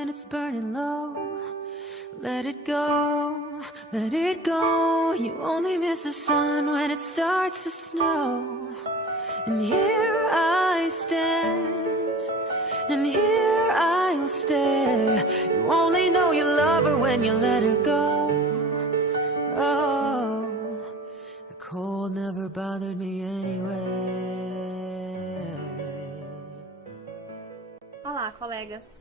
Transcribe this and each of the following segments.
when it's burning low. Let it go, let it go. You only miss the sun when it starts to snow. And here I stand, and here I'll stare. You only know you love her when you let her go. Oh, the cold never bothered me anyway. Olá, colegas!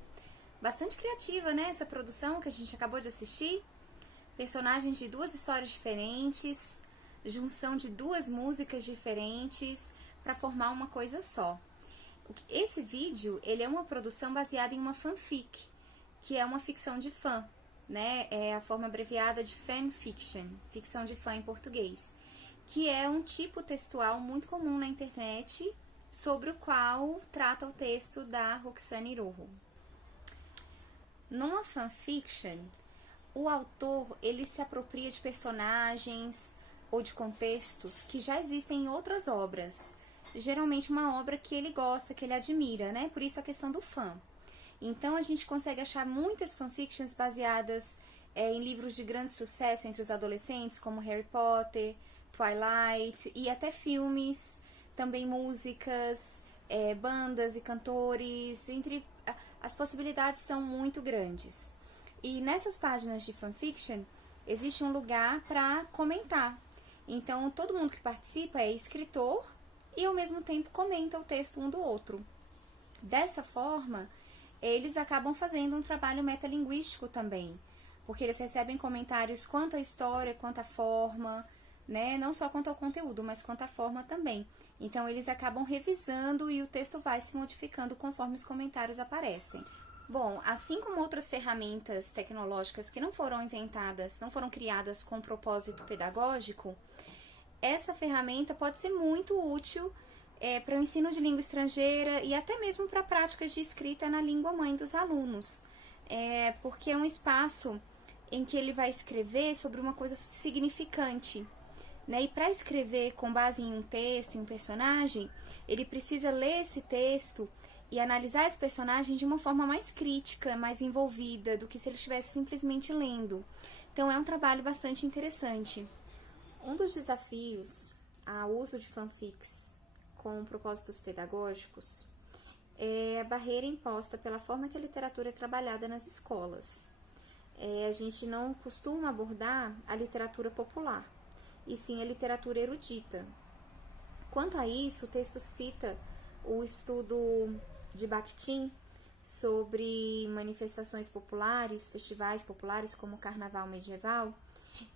Bastante criativa, né? Essa produção que a gente acabou de assistir. Personagens de duas histórias diferentes, junção de duas músicas diferentes para formar uma coisa só. Esse vídeo, ele é uma produção baseada em uma fanfic, que é uma ficção de fã, né? É a forma abreviada de fanfiction, ficção de fã em português, que é um tipo textual muito comum na internet, sobre o qual trata o texto da Roxane Iroho. Numa fanfiction, o autor ele se apropria de personagens ou de contextos que já existem em outras obras. Geralmente uma obra que ele gosta, que ele admira, né? Por isso a questão do fã. Então a gente consegue achar muitas fanfictions baseadas em livros de grande sucesso entre os adolescentes, como Harry Potter, Twilight, e até filmes, também músicas, bandas e cantores, as possibilidades são muito grandes. E nessas páginas de fanfiction, existe um lugar para comentar. Então, todo mundo que participa é escritor e, ao mesmo tempo, comenta o texto um do outro. Dessa forma, eles acabam fazendo um trabalho metalinguístico também, porque eles recebem comentários quanto à história, quanto à forma, né? Não só quanto ao conteúdo, mas quanto à forma também. Então, eles acabam revisando e o texto vai se modificando conforme os comentários aparecem. Bom, assim como outras ferramentas tecnológicas que não foram inventadas, não foram criadas com propósito pedagógico, essa ferramenta pode ser muito útil para o ensino de língua estrangeira e até mesmo para práticas de escrita na língua mãe dos alunos, porque é um espaço em que ele vai escrever sobre uma coisa significante. E para escrever com base em um texto, em um personagem, ele precisa ler esse texto e analisar esse personagem de uma forma mais crítica, mais envolvida, do que se ele estivesse simplesmente lendo. Então é um trabalho bastante interessante. Um dos desafios ao uso de fanfics com propósitos pedagógicos é a barreira imposta pela forma que a literatura é trabalhada nas escolas. A gente não costuma abordar a literatura popular, e sim a literatura erudita. Quanto a isso, o texto cita o estudo de Bakhtin sobre manifestações populares, festivais populares como o Carnaval Medieval,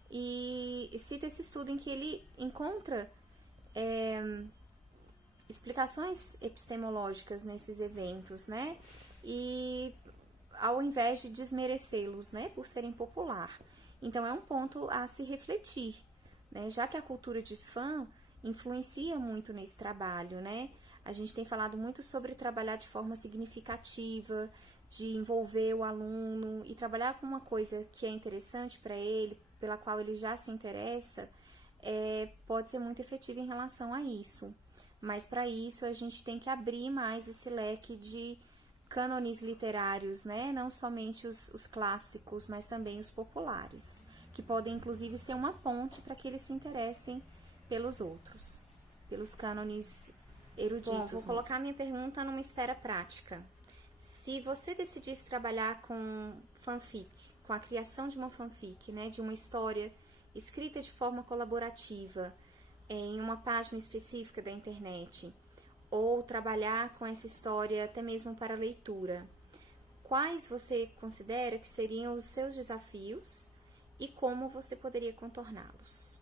e cita esse estudo em que ele encontra explicações epistemológicas nesses eventos, né? E ao invés de desmerecê-los, né, por serem popular. Então é um ponto a se refletir, né? Já que a cultura de fã influencia muito nesse trabalho, né? A gente tem falado muito sobre trabalhar de forma significativa, de envolver o aluno e trabalhar com uma coisa que é interessante para ele, pela qual ele já se interessa, pode ser muito efetivo em relação a isso. Mas para isso a gente tem que abrir mais esse leque de cânones literários, né? Não somente os clássicos, mas também os populares, que podem inclusive ser uma ponte para que eles se interessem pelos outros, pelos cânones eruditos. Bom, vou colocar minha pergunta numa esfera prática. Se você decidisse trabalhar com fanfic, com a criação de uma fanfic, né, de uma história escrita de forma colaborativa em uma página específica da internet, ou trabalhar com essa história até mesmo para leitura, quais você considera que seriam os seus desafios e como você poderia contorná-los?